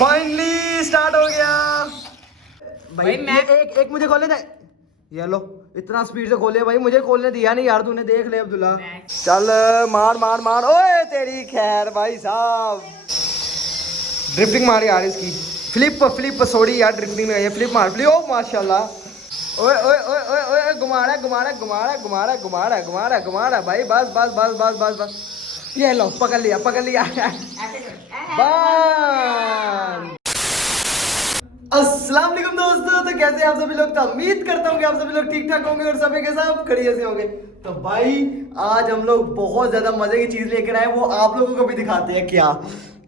Finally start हो गया भाई। मैं एक मुझे खोलने दे। ये लो, इतना स्पीड से खोले भाई, मुझे खोलने दिया नहीं यार तूने। देख ले अब्दुल्ला, चल मार मार मार। ओए तेरी खैर भाई साहब, ड्रिफ्टिंग मार यार इसकी। फ्लिप फ्लिप सॉरी यार, ड्रिफ्टिंग में ये फ्लिप मार। फ्लिप, ओ माशाल्लाह। ओए ओए ओए ओए ओए, घुमा रहा घुमा रहा घुमा रहा घुमा रहा घुमा रहा घुमा रहा घुमा रहा भाई। बस बस बस बस बस बस, ये लो पकड़ लिया पकड़ लिया। बस। अस्सलाम वालेकुम दोस्तों, तो कैसे आप सभी लोग? तो उम्मीद करता हूँ कि आप सभी लोग ठीक ठाक होंगे और सभी के साथ खड़िए से होंगे। तो भाई आज हम लोग बहुत ज्यादा मजे की चीज लेकर आए, वो आप लोगों को भी दिखाते हैं क्या।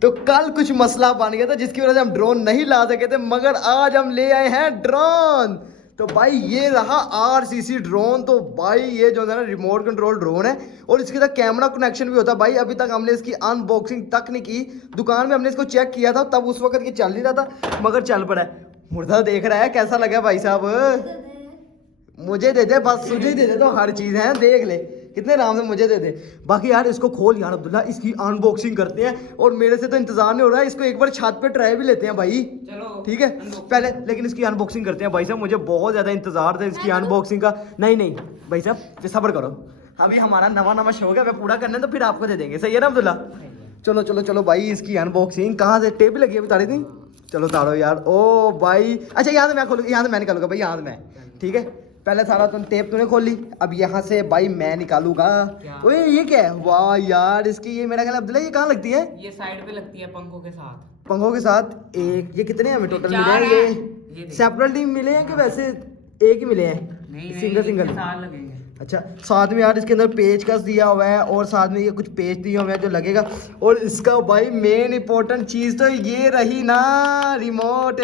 तो कल कुछ मसला बन गया था जिसकी वजह से हम ड्रोन नहीं ला सके थे, मगर आज हम ले आए हैं ड्रोन। तो भाई ये रहा RCC ड्रोन। तो भाई ये जो है ना रिमोट कंट्रोल ड्रोन है और इसके साथ कैमरा कनेक्शन भी होता है। भाई अभी तक हमने इसकी अनबॉक्सिंग तक नहीं की, दुकान में हमने इसको चेक किया था, तब उस वक्त ये चल नहीं रहा था मगर चल पड़ा है। मुर्दा देख रहा है कैसा लगा भाई साहब? मुझे दे दे बस, तुझे ही दे दे तो हर चीज है, देख ले कितने आराम से मुझे दे दे। बाकी यार इसको खोल यार अब्दुल्ला, इसकी अनबॉक्सिंग करते हैं। और मेरे से तो इंतजार नहीं हो रहा है, इसको एक बार छत पे ट्राई भी लेते हैं भाई। चलो ठीक है पहले, लेकिन इसकी अनबॉक्सिंग करते हैं भाई साहब। मुझे बहुत ज्यादा इंतजार था इसकी अनबॉक्सिंग का। नहीं नहीं भाई साहब सब्र करो, अभी हमारा नवा नवा शौक है, वे पूरा करने तो फिर आपको दे देंगे। सही है ना अब्दुल्ला? चलो चलो चलो भाई, इसकी अनबॉक्सिंग कहाँ से? टेप लगी है ताड़ी थी। चलो ताड़ो यार। ओ भाई अच्छा, यहाँ से मैं खोलूंगा, यहाँ से मैं निकालूंगा भाई, यहाँ से मैं। ठीक है पहले सारा तुम टेप तूने खोल ली, अब यहाँ से भाई मैं निकालूंगा। ओए ये क्या है? वाह यार, इसकी ये मेरा ख्याल अब्दुल्ला ये कहाँ लगती है? ये साइड पे लगती है पंखों के साथ। पंखों के साथ एक। ये कितने हमें टोटल मिले हैं? ये सेपरेटली मिले हैं कि वैसे एक ही मिले हैं? नहीं सिंगल सिंगल लगेंगे। अच्छा, साथ में यार इसके अंदर पेज कस दिया हुआ है और साथ में ये कुछ पेज दिए हुए हैं जो लगेगा। और इसका भाई मेन इंपॉर्टेंट चीज तो ये रही ना, रिमोट।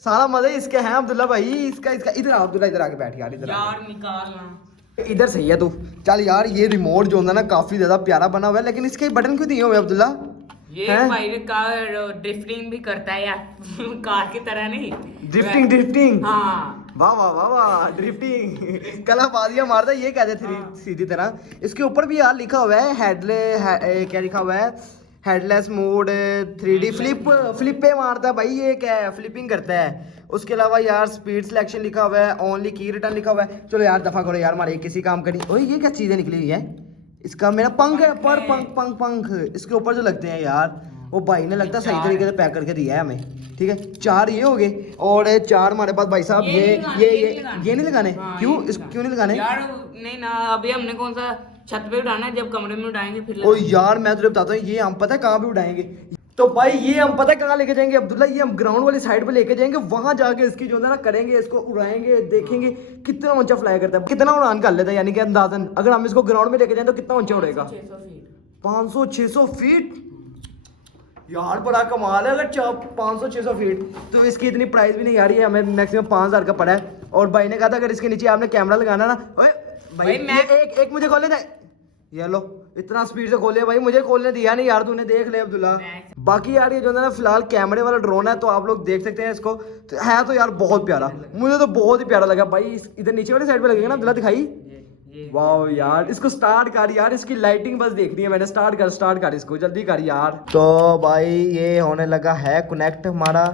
सारा मजा इसके है अब्दुल्ला भाई। इसका इसका इधर आ अब्दुल्ला, इधर आके बैठ यार, इधर यार निकालना इधर सही है तू। चल यार ये रिमोट जो है ना काफी ज्यादा प्यारा बना हुआ है, लेकिन इसके बटन क्यों दिए हुए अब्दुल्ला? ये भाई कार ड्रिफ्टिंग भी करता है यार। कार की तरह नहीं, ड्रिफ्टिंग ड्रिफ्टिंग। हाँ वाह वाह वाह वाह, ड्रिफ्टिंग कला बाजियां मारता है ये कहते थे सीधी तरह। इसके ऊपर भी यार लिखा हुआ है क्या लिखा हुआ है? Headless mode 3D flip, flip पे मारता है भाई। ये क्या है? फ्लिपिंग करता है। उसके अलावा यार स्पीड सिलेक्शन लिखा हुआ है, ओनली की रिटर्न लिखा हुआ है। चलो यार दफा करो यार, हमारे किसी काम करी। ओए ये क्या चीजें निकली हुई है? इसका मेरा पंख है, पर पंख पंख पंख इसके ऊपर जो लगते हैं यार, वो भाई ने लगता है सही तरीके से पैक करके दिया है हमें। ठीक है 4 ये हो गए और 4 हमारे पास भाई साहब। ये नहीं लगाने। क्यों क्यों नहीं लगाने यार? नहीं ना, अभी हमने कौन सा छत पे उठाना है, जब कमरे में उठाएंगे फिर ओ यार मैं तुझे बताता हूँ, ये हम पता है कहाँ पे उठाएंगे। तो भाई ये हम पता है कहाँ लेके जाएंगे अब्दुल्ला? ये हम ग्राउंड वाली साइड पे लेके जाएंगे, वहां जाके इसकी जो है ना करेंगे, इसको उड़ाएंगे, देखेंगे कितना ऊंचा फ्लाई करता है, कितना उड़ान कर लेता है। यानी कि अंदाजन अगर हम इसको ग्राउंड में लेके जाएं तो कितना ऊंचा उड़ेगा? 500-600 फीट। यार बड़ा कमाल है। अगर 500-600 फीट तो इसकी इतनी प्राइस भी नहीं आ रही है, हमें मैक्सिमम 5000 का पड़ा है। और भाई ने कहा था अगर इसके नीचे आपने कैमरा लगाना ना। ओए भाई मैं एक मुझे खोलने दे। ये लो, इतना स्पीड से खोले भाई, मुझे खोलने दिया नहीं यार तूने। देख ले अब्दुल्ला। बाकी यार ये जो है ना फिलहाल कैमरे वाला ड्रोन है, तो आप लोग देख सकते हैं इसको। तो है तो यार बहुत प्यारा, मुझे तो बहुत ही प्यारा लगा भाई। इधर नीचे वाली साइड पे लगेगा ना अब्दुल्ला, दिखाई। वाह यार, इसको स्टार्ट कर यार, इसकी लाइटिंग बस देखनी है मैंने। स्टार्ट कर इसको, जल्दी कर यार। तो भाई ये होने लगा है कनेक्ट हमारा।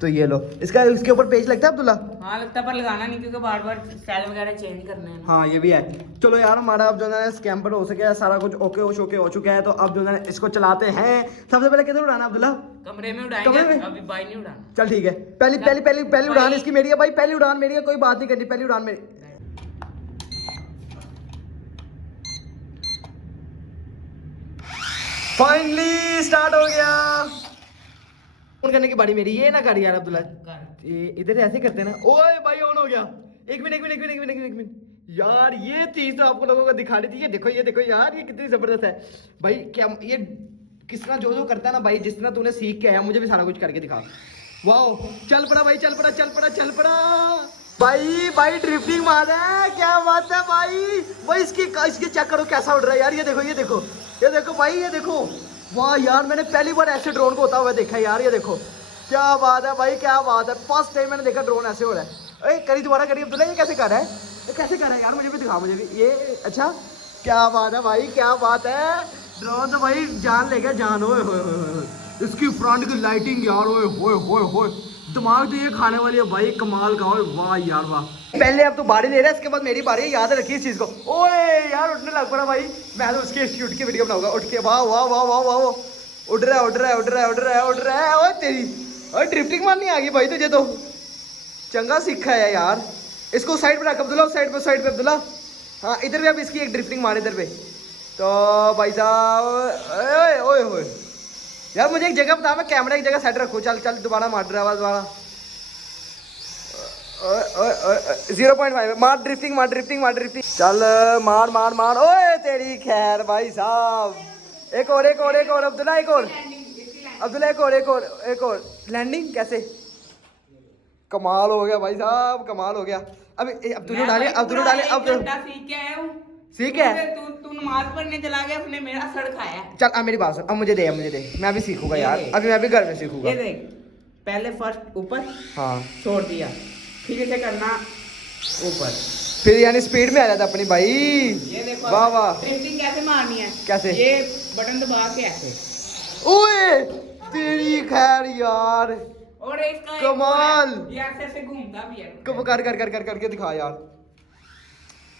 तो ये लो, इसके ऊपर पेज लगता है अब्दुल्ला? हाँ लगता है, पर लगाना नहीं क्योंकि बार बार सेल वगैरह चेंज करने हैं। हाँ ये भी है। चलो यार हमारा अब जो है स्कैम पर हो सके, सारा कुछ ओके हो चुका है। तो अब जो है इसको चलाते हैं। सबसे पहले किधर उड़ाना अब्दुल्ला? कमरे में उड़ाएंगे, अभी बाई नहीं उड़ाना। चल ठीक है, पहली उड़ान इसकी मेरी है भाई। पहली उड़ान मेरी है, कोई बात नहीं करनी, पहली उड़ान मेरी। फाइनली स्टार्ट हो गया। ऑन करने की बारी मेरी, ये ना कर यार अब्दुल्ला। इधर ऐसे करते हैं ना। ओए भाई ऑन हो गया। एक मिनट यार, ये चीज तो आपको लोगों को दिखानी थी। ये देखो यार, ये कितनी जबरदस्त है भाई। क्या ये किस तरह जो करता है ना भाई, जिस तरह तूने सीख के आया, मुझे भी सारा कुछ करके दिखा। वाह चल पड़ा भाई, चल पड़ा भाई ड्रिफ्टिंग मार है। क्या बात है भाई इसकी चेक करो कैसा उड़ रहा है यार। ये देखो भाई, ये देखो। वाह यार, मैंने पहली बार ऐसे ड्रोन को होता हुआ देखा यार। ये देखो क्या बात है भाई, क्या बात है। फर्स्ट टाइम मैंने देखा ड्रोन ऐसे हो रहा है। अरे करी दोबारा करी अब्दुल्ला, ये कैसे कर रहा है यार? मुझे भी दिखा, मुझे भी ये। अच्छा क्या बात है भाई, क्या बात है। ड्रोन तो भाई जान ले गया, जान। हो इसकी फ्रंट की लाइटिंग यार, ओए होए होए होए, दिमाग तो ये खाने वाली है भाई, कमाल का। ओए वाह यार वाह। पहले अब तो बारी ले रहा है, इसके बाद मेरी बारी है, याद रखिए इस चीज को। ओए यार उठने लग पड़ा भाई, मैं तो उसकी शूट की वीडियो बनाऊंगा उठ के। वाह वाह वाह वाह वाह, उड़ रहा है उड़ रहा है उड़ रहा है उड़ रहा है उड़ रहा है। ओए तेरी, ओए ड्रिफ्टिंग मारनी आ गई भाई तुझे तो, चंगा सीखा है यार। इसको साइड पे रख अब्दुल्ला, साइड पे अब्दुल्ला। हाँ इधर भी अब इसकी एक ड्रिफ्टिंग मार इधर पे। तो भाई साहब ओए ओए ओए यार, मुझे एक जगह बता, मैं कैमरा एक जगह सेट रखूँ। चल चल दोबारा मार रहा है दोबारा। 0.5 मार ड्रिफ्टिंग, मार ड्रिफ्टिंग, मार ड्रिफ्टिंग। चल मार मार मार। ओए तेरी खैर भाई साहब। एक और एक और एक और अब्दुल्ला, एक और अब्दुल्ला, एक और एक और एक और। लैंडिंग कैसे, कमाल हो गया भाई साहब, कमाल हो गया। अब तूने डाले, अब तूने डाले, अब सीख के आया हूँ। ठीक है। तू नमाज पढ़ने चला गया, उसने मेरा सर खाया। चल अब मेरी बात सुन, अब मुझे दे, अब मुझे दे, मैं भी सीखूंगा यार, अभी मैं भी घर में सीखूंगा। ये देख, पहले फर्स्ट ऊपर, हाँ छोड़ दिया, फिर इसे करना ऊपर, फिर यानी स्पीड में आ जाता अपनी भाई। ये देखो वाह वाह। ड्रिफ्टिंग कैसे मारनी है, कैसे? ये बटन दबा के ऐसे। ओए तेरी खैर यार, और इसका कमाल। ये ऐसे ऐसे घूमता भी है। कब कर कर कर कर करके दिखा यार,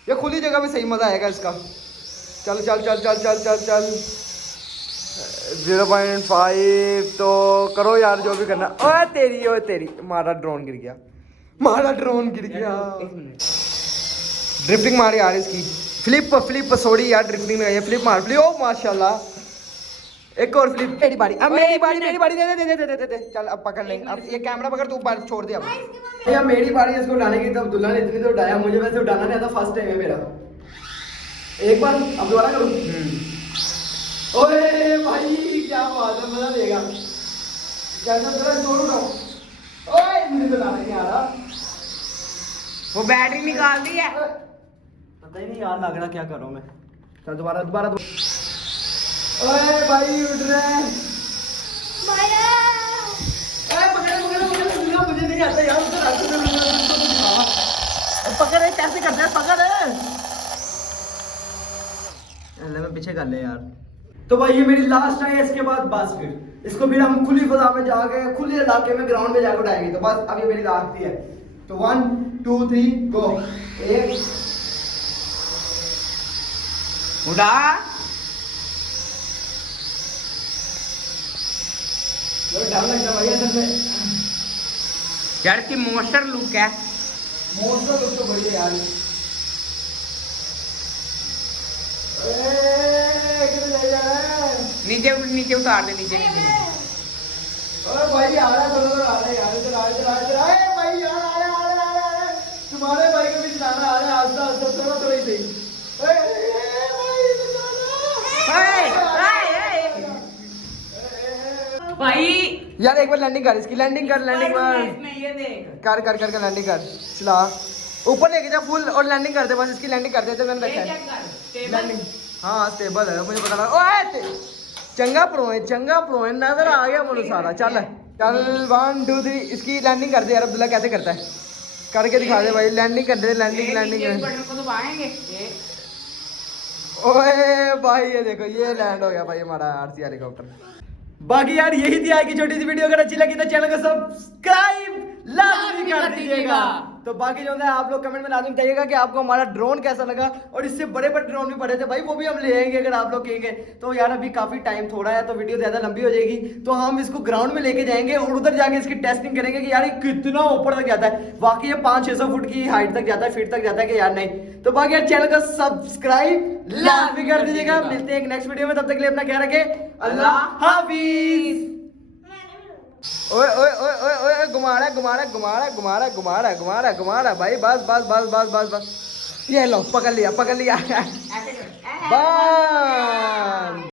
ये खुली जगह में सही मजा आएगा इसका। चल चल चल चल चल चल चल 0.5 तो करो यार जो भी करना। ओए तेरी मारा ड्रोन गिर गया, मारा ड्रोन गिर गया। ड्रिफ्टिंग मार यार इसकी, फ्लिप सॉरी यार, ड्रिफ्टिंग में फ्लिप मार, फ्लिप। ओ माशाल्लाह, एक और फ्लिप। मेरी बारी, अब मेरी बारी दे दे दे दे दे। चल अब पकड़ लेंगे, अब ये कैमरा पकड़, तू बार छोड़ दे अब। भैया मेरी बारी इसको उठाने की, तब अब्दुल्ला ने इतनी तो उठाया, मुझे वैसे उठाना नहीं आता, फर्स्ट टाइम है मेरा। एक बार अब दोबारा करूं। ओए भाई क्या बात है, मजा देगा। कैसा तेरा जोर उठाओ। ओए मुझे तो लाने नहीं आ रहा, वो बैटरी निकाल दी है। पता ही नहीं यार लग रहा क्या कर रहा हूं मैं। चल दोबारा दोबारा। ओए भाई उठ रहा है माया। ओए पकड़ मुझे नहीं आता यार, उधर रास्ते में पकड़ है, कैसे करते हैं, पकड़ है। अल्लाह मैं पीछे कर ले यार। तो भाई ये मेरी लास्ट है, इसके बाद बस फिर इसको फिर हम खुली फजा में जाके, खुले इलाके में ग्राउंड में जाकर उठाएंगे। तो बस अब ये मेरी लास्ट है। तो 1 2 3 गो। एक उड़ा, डर लगता भाई असल में यार की मोस्टर लुक है, मोस्टर लुक तो बढ़िया यार। किधर ले जा रहा है? नीचे नीचे उतार दे, नीचे नीचे। ओए भाई आ रहा है, थोड़ा आ रहा है यार, इधर आ इधर आ भाई यार, आ रहा है तुम्हारे भाई को भी चलाना आ रहा है, आस्ता आस्ता थोड़ा ही सही। भाई यार एक बार लैंडिंग कर, इसकी लैंडिंग कर, लैंडिंग ये देख, कर कर कर कर लैंडिंग कर, चला ऊपर लेके जा फुल और लैंडिंग कर दे, बस इसकी लैंडिंग कर दे। तो मैंने रखा है लैंडिंग, हाँ स्टेबल है, मुझे पता लगा। ओए चंगा प्रो है, नजर आ गया मुझे सारा। चल चल 1 2 3 इसकी लैंडिंग कर दे यार। अब्दुल्ला कैसे करता है, करके दिखा दे भाई, लैंडिंग कर दे, लैंडिंग। बटन को दबाएंगे। ओए भाई ये देखो, ये लैंड हो गया भाई हमारा आरसी हेलीकॉप्टर। बाकी यार यही थी आज की छोटी सी वीडियो, अगर अच्छी लगी तो चैनल को सब्सक्राइब लाजमी कर दीजिएगा। तो बाकी जो है आप लोग कमेंट में लाजमी बताइएगा कि आपको हमारा ड्रोन कैसा लगा, और इससे बड़े बड़े ड्रोन भी पड़े थे भाई, वो भी हम ले आएंगे अगर आप लोग कहेंगे तो। यार अभी काफी टाइम थोड़ा है, तो वीडियो ज्यादा लंबी हो जाएगी, तो हम इसको ग्राउंड में लेके जाएंगे और उधर जाके इसकी टेस्टिंग करेंगे कि यार ये कितना ऊपर तक जाता है। वाकई ये 500-600 फुट की हाइट तक जाता है, फीट तक जाता है कि यार नहीं। तो बाकी यार चैनल को सब्सक्राइब लाजमी कर दीजिएगा। मिलते हैं एक नेक्स्ट वीडियो में, तब तक के लिए अपना ख्याल रखें, अल्लाह हाफिज। ओए ओए ओए ओए ओए घुमाड़ा भाई, बस ये लो पकड़ लिया ऐसे कर। बस।